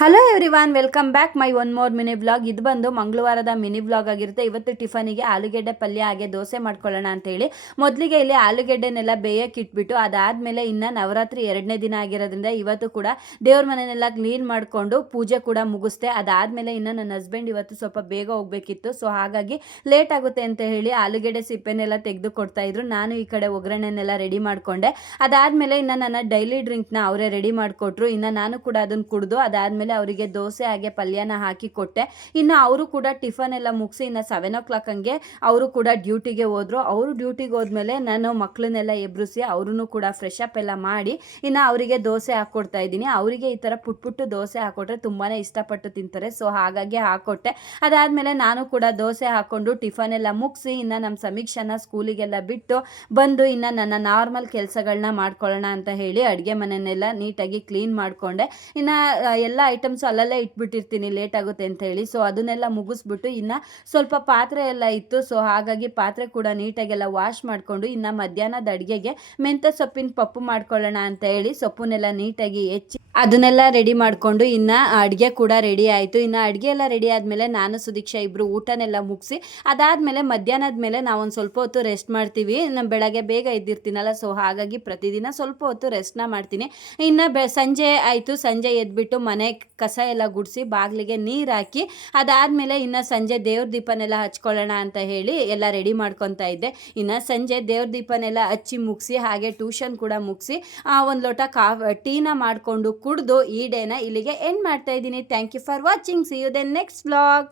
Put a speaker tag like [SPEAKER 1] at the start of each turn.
[SPEAKER 1] Hello everyone welcome back my one more mini blog ಇದು ಬಂದು ಮಂಗಳವಾರದ mini blog ಆಗಿರುತ್ತೆ. ಇವತ್ತು ಟಿಫನಿಗೆ ಆಲೂಗೆಡ್ಡೆ ಪಲ್ಯ ಹಾಗೆ ದೋಸೆ ಮಾಡ್ಕೊಳ್ಳೋಣ ಅಂತ ಹೇಳಿ. ಮೊದಲಿಗೆ ಇಲ್ಲಿ ಆಲೂಗೆಡ್ಡೆನೆಲ್ಲ ಬೇಯಕ್ಕೆ ಇಟ್ಬಿಟ್ಟು, ಅದಾದಮೇಲೆ ಇನ್ನು ನವರಾತ್ರಿ ಎರಡನೇ ದಿನ ಆಗಿರೋದ್ರಿಂದ ಇವತ್ತು ಕೂಡ ದೇವ್ರ ಮನೆನೆಲ್ಲ ಕ್ಲೀನ್ ಮಾಡಿಕೊಂಡು ಪೂಜೆ ಕೂಡ ಮುಗಿಸ್ದೆ. ಅದಾದಮೇಲೆ ಇನ್ನು ನನ್ನ ಹಸ್ಬೆಂಡ್ ಇವತ್ತು ಸ್ವಲ್ಪ ಬೇಗ ಹೋಗಬೇಕಿತ್ತು. ಸೊ ಹಾಗಾಗಿ ಲೇಟ್ ಆಗುತ್ತೆ ಅಂತ ಹೇಳಿ ಆಲೂಗೆಡ್ಡೆ ಸಿಪ್ಪೆನೆಲ್ಲ ತೆಗೆದು ಕೊಡ್ತಾಯಿದ್ರು ನಾನು ಈ ಕಡೆ ಒಗ್ಗರಣೆನೆಲ್ಲ ರೆಡಿ ಮಾಡಿಕೊಂಡೆ. ಅದಾದಮೇಲೆ ಇನ್ನು ನನ್ನ ಡೈಲಿ ಡ್ರಿಂಕ್ನ ಅವರೇ ರೆಡಿ ಮಾಡಿಕೊಟ್ರು. ಇನ್ನು ನಾನು ಕೂಡ ಅದನ್ನು ಕುಡಿದು, ಅದಾದಮೇಲೆ ಅವರಿಗೆ ದೋಸೆ ಹಾಗೆ ಪಲ್ಯನ ಹಾಕಿ ಕೊಟ್ಟೆ. ಇನ್ನು ಅವರು ಕೂಡ ಟಿಫನ್ ಎಲ್ಲ ಮುಗಿಸಿ ಇನ್ನು ಸೆವೆನ್ ಓ ಕ್ಲಾಕ್ ಹಂಗೆ ಅವರು ಕೂಡ ಡ್ಯೂಟಿಗೆ ಹೋದರು. ಅವರು ಡ್ಯೂಟಿಗೆ ಹೋದ್ಮೇಲೆ ನಾನು ಮಕ್ಕಳನ್ನೆಲ್ಲ ಎಬ್ರಿಸಿ ಅವ್ರೂ ಕೂಡ ಫ್ರೆಶ್ ಅಪ್ ಎಲ್ಲ ಮಾಡಿ ಇನ್ನು ಅವರಿಗೆ ದೋಸೆ ಹಾಕ್ಕೊಡ್ತಾ ಇದ್ದೀನಿ. ಅವರಿಗೆ ಈ ಥರ ಪುಟ್ ಪುಟ್ಟು ದೋಸೆ ಹಾಕ್ಕೊಟ್ರೆ ತುಂಬಾ ಇಷ್ಟಪಟ್ಟು ತಿಂತಾರೆ. ಸೊ ಹಾಗಾಗಿ ಹಾಕ್ಕೊಟ್ಟೆ ಅದಾದಮೇಲೆ ನಾನು ಕೂಡ ದೋಸೆ ಹಾಕ್ಕೊಂಡು ಟಿಫನ್ ಎಲ್ಲ ಮುಗಿಸಿ ಇನ್ನು ನಮ್ಮ ಸಮೀಕ್ಷೆನ ಸ್ಕೂಲಿಗೆಲ್ಲ ಬಿಟ್ಟು ಬಂದು ಇನ್ನು ನನ್ನ ನಾರ್ಮಲ್ ಕೆಲಸಗಳನ್ನ ಮಾಡ್ಕೊಳ್ಳೋಣ ಅಂತ ಹೇಳಿ ಅಡುಗೆ ಮನೆಯನ್ನೆಲ್ಲ ನೀಟಾಗಿ ಕ್ಲೀನ್ ಮಾಡಿಕೊಂಡೆ. ಇನ್ನು ಎಲ್ಲ ಐಟಮ್ಸು ಅಲ್ಲಲ್ಲೇ ಇಟ್ಬಿಟ್ಟಿರ್ತೀನಿ ಲೇಟ್ ಆಗುತ್ತೆ ಅಂತ ಹೇಳಿ. ಸೊ ಅದನ್ನೆಲ್ಲ ಮುಗಿಸ್ಬಿಟ್ಟು ಇನ್ನು ಸ್ವಲ್ಪ ಪಾತ್ರೆ ಎಲ್ಲ ಇತ್ತು. ಸೊ ಹಾಗಾಗಿ ಪಾತ್ರೆ ಕೂಡ ನೀಟಾಗೆಲ್ಲ ವಾಶ್ ಮಾಡಿಕೊಂಡು ಇನ್ನು ಮಧ್ಯಾಹ್ನದ ಅಡುಗೆಗೆ ಮೆಂತ್ಯ ಸೊಪ್ಪಿನ ಪಪ್ಪು ಮಾಡ್ಕೊಳ್ಳೋಣ ಅಂತ ಹೇಳಿ ಸೊಪ್ಪನ್ನೆಲ್ಲ ನೀಟಾಗಿ ಹೆಚ್ಚಿ ಅದನ್ನೆಲ್ಲ ರೆಡಿ ಮಾಡಿಕೊಂಡು ಇನ್ನು ಅಡುಗೆ ಕೂಡ ರೆಡಿ ಆಯಿತು. ಇನ್ನು ಅಡುಗೆ ಎಲ್ಲ ರೆಡಿ ಆದಮೇಲೆ ನಾನು, ಸುದೀಕ್ಷಾ ಇಬ್ಬರು ಊಟನೆಲ್ಲ ಮುಗಿಸಿ, ಅದಾದಮೇಲೆ ಮಧ್ಯಾಹ್ನದ ಮೇಲೆ ನಾವೊಂದು ಸ್ವಲ್ಪ ಹೊತ್ತು ರೆಸ್ಟ್ ಮಾಡ್ತೀವಿ. ನಮ್ಮ ಬೆಳಗ್ಗೆ ಬೇಗ ಇದ್ದಿರ್ತೀನಲ್ಲ ಸೊ ಹಾಗಾಗಿ ಪ್ರತಿದಿನ ಸ್ವಲ್ಪ ಹೊತ್ತು ರೆಸ್ಟ್ನ ಮಾಡ್ತೀನಿ. ಇನ್ನು ಬೆ, ಸಂಜೆ ಆಯಿತು. ಸಂಜೆ ಎದ್ಬಿಟ್ಟು ಮನೆ ಕಸ ಎಲ್ಲ ಗುಡಿಸಿ, ಬಾಗಿಲಿಗೆ ನೀರು ಹಾಕಿ, ಅದಾದಮೇಲೆ ಇನ್ನು ಸಂಜೆ ದೇವ್ರ ದೀಪನೆಲ್ಲ ಹಚ್ಕೊಳ್ಳೋಣ ಅಂತ ಹೇಳಿ ಎಲ್ಲ ರೆಡಿ ಮಾಡ್ಕೊತಾ ಇದ್ದೆ. ಇನ್ನು ಸಂಜೆ ದೇವ್ರ ದೀಪನೆಲ್ಲ ಹಚ್ಚಿ ಮುಗಿಸಿ, ಹಾಗೆ ಟ್ಯೂಷನ್ ಕೂಡ ಮುಗಿಸಿ ಒಂದು ಲೋಟ ಕಾ ಟೀನ ಮಾಡಿಕೊಂಡು ಕುಡಿದು ಈ ಡೇನ ಇಲ್ಲಿಗೆ ಎಂಡ್ ಮಾಡ್ತಾ ಇದ್ದೀನಿ. Thank you for watching see you then next vlog